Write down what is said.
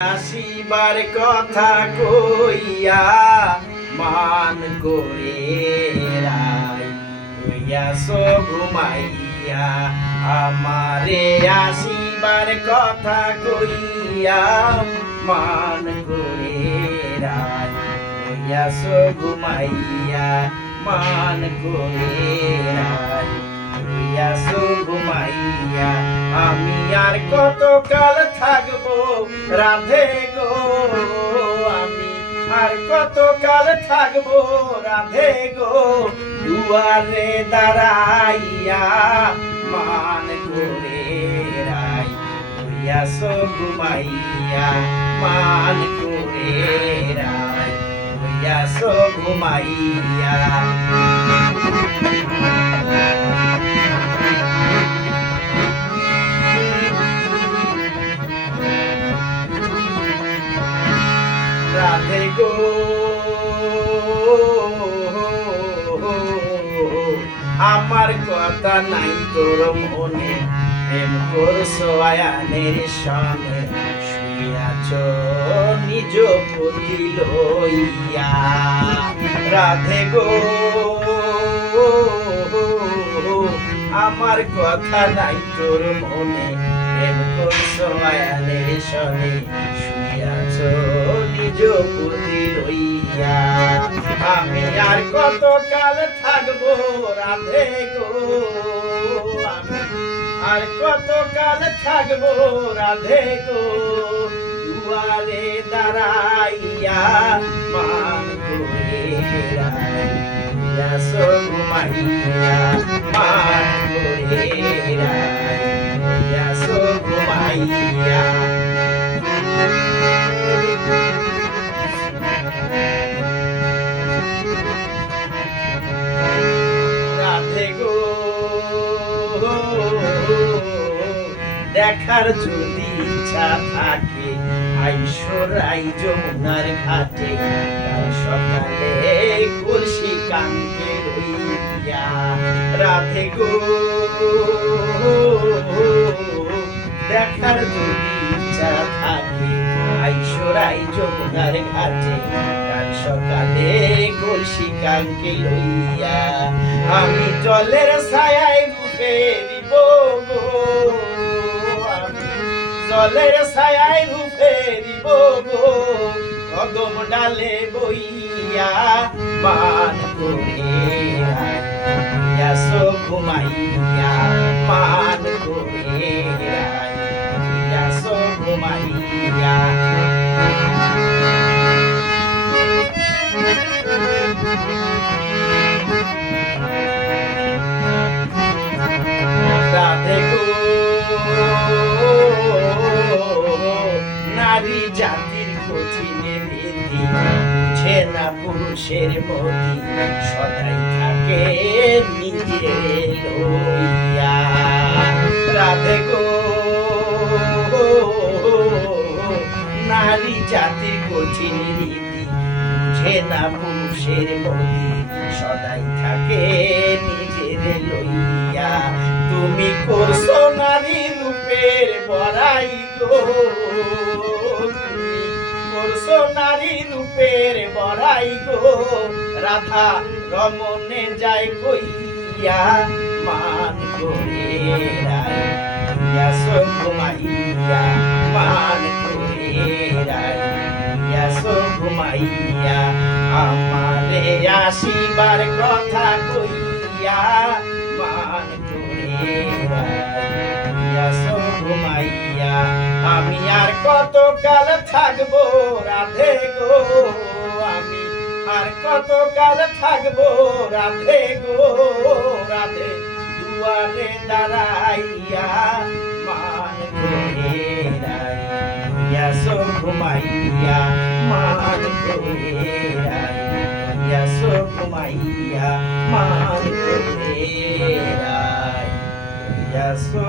আসিবার কথা কইয়া মান করে রাই রইয়াছ ঘুমাইয়া, আমারে আসিবার কথা কইয়া মান করে রাই রইয়াছ ঘুমাইয়া, মান করে রাই রইয়াছ ঘুমাইয়া আর কত কাল থাকব? রাধে গো, আমি আর কত কাল থাকব? রাধে গো, দুয়ারে দাঁড়াইয়া মান করে রাই হইয়াছ ঘুমাইয়া, মান করে রাই হইয়াছ ঘুমাইয়া। আমার কথা নাই তোর মনে, প্রেম করছ আয়ানের সনে শুয়াছ নিজ পতি লইয়া। রাধে গো। আমার কথা নাই তোর মনে, প্রেম করছ আয়ানের সনে শুয়াছ নিজ পতি আমি আর কত কাল থাকব রাধে গো? আর কত কাল থাকব রাধে গো? দুয়ারে দাঁড়াইয়া মান করে রাইয়া ঘুমাইয়া, মান করে রাইয়া দেখার যদি ইচ্ছা থাকে আইসরাই যমুনার ঘাটে। কাল সকালে কলসি কাঙ্কে রইয়া রাধে গো। দেখার যদি ইচ্ছা থাকে আইসরাই যমুনার ঘাটে। কাল সকালে কলসি কাঙ্কে লইয়া আমি জলের ছায়ায় রূপে দিব গো। জলের ছায়ায় দিব কদম ডালে বইয়া মান করে ঘুমাইয়া মান করে পুরুষের মতি সদাই থাকে নিজে রাধে গো, নারী জাতির কঠিন রীতি, বুঝে না পুরুষের মতি সদাই থাকে নিজের লইয়া। তুমি করছ নারী রূপের বড়াই গো। রূপের বড়াই গো, রাধা রমনে যায় কইয়া মান করে ঘুমাইয়া মান ঘুমাইয়া আমারে আসিবার কথা কইয়া মান আমি আর কত কাল থাকব রাধে গো? আমি আর কত কাল থাকব রাধে গো? রাধে দুয়ারে দাঁড়াইয়া মান করে রাইয়া সো ঘুমাইয়া, মান করে রাইয়া সো ঘুমাইয়া, মান করে রাইয়া সো